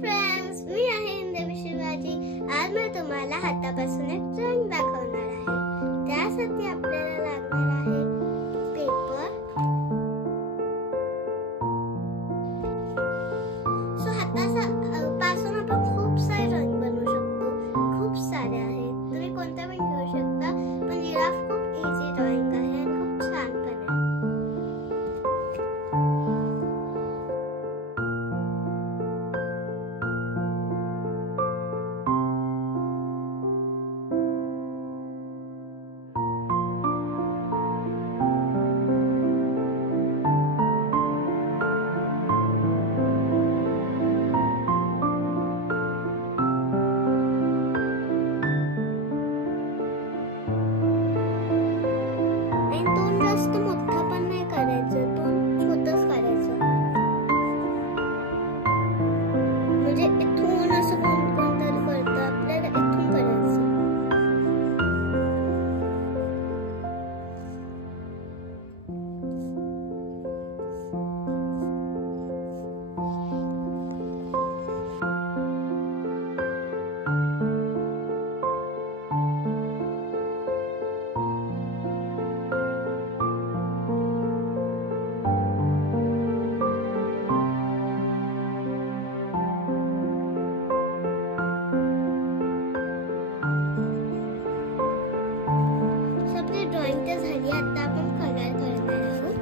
Friends, मी आहे इंद्रवी शिवाजी। आज मैं तुम्हाला हातापासून एक ड्रॉइंग दाखवणार आहे। त्यासाठी आपल्याला लागणार आहे पेपर। सो हातापासून आपण खूप सारे ड्रॉइंग बनवू शकतो। खूप सारे आहेत, तुम्ही कोणता पण घेऊ शकता, पण जिराफ खूप इझी ड्रॉइंग आहे आणि खूप छान पण आहे। जास्त मोठा पण नाही करायचं, तो छोटच करायचं। म्हणजे इथून असं कोणतरी करतं, आपल्याला इथून करायचं। ड्रॉइंग तर झाली, आता आपण कलर करणार आहोत।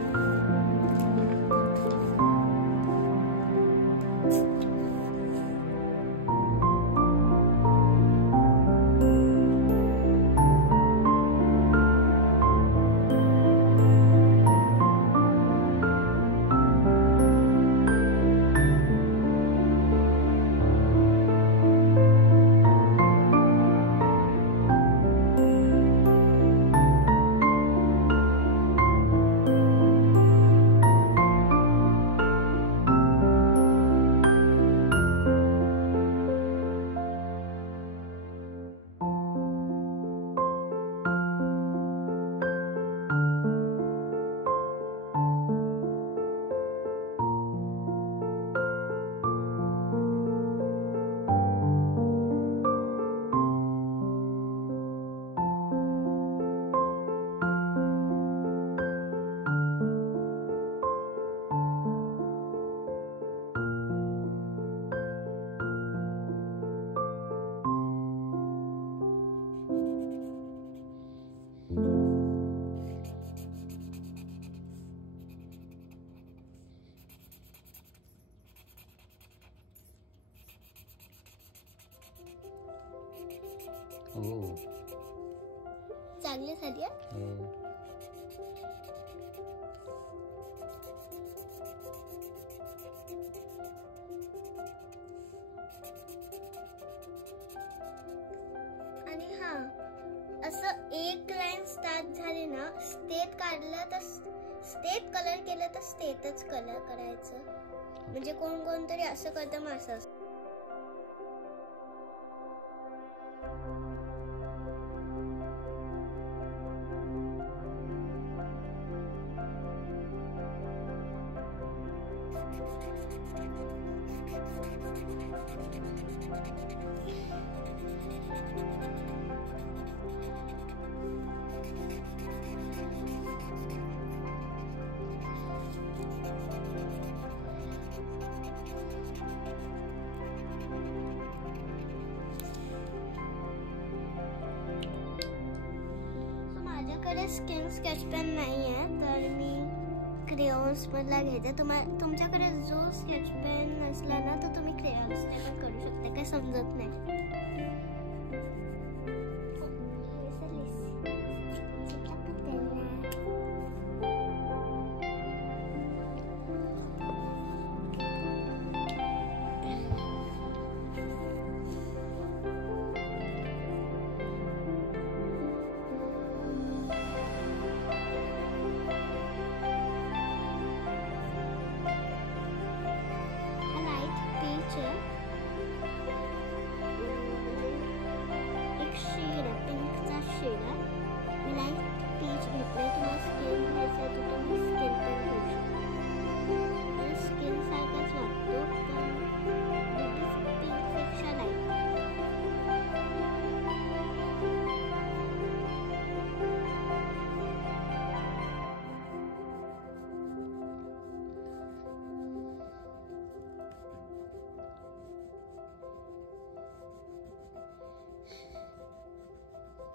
चांगली झाली आहे। आणि हा असं एक लाईन स्टार्ट झाली ना, स्टेट काढलं तर स्टेट कलर केलं तर स्टेटच कलर करायचं। म्हणजे कोणतरी असं करतं, मग असं माझ्याकडे स्केच पेन नाही आहे, तर मी क्रेयॉन्स मधला घ्यायचा। तुमच्याकडे जो स्केच पेन नसला ना, तर तुम्ही क्रेयॉन्स ने पण करू शकता, काही समजत नाही।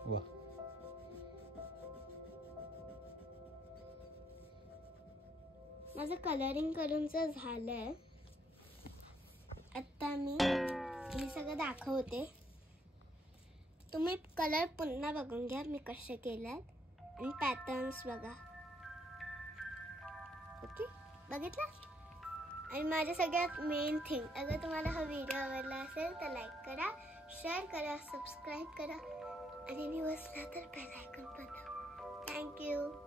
वा. माझं कलरिंग करूनचं झालंय. आता मी हे सगळं दाखवते. तुम्ही कलर पुन्हा बघून घ्या मी कसे केल्यात आणि पॅटर्न्स बघा. ओके, बघितलं. आणि माझ्या सगळ्यात मेन थिंग, अगर तुम्हाला हा व्हिडिओ आवडला असेल तर लाईक करा, शेअर करा, सबस्क्राईब करा आणि मी बसला तर बेल आयकॉन पण दाबा. थँक्यू.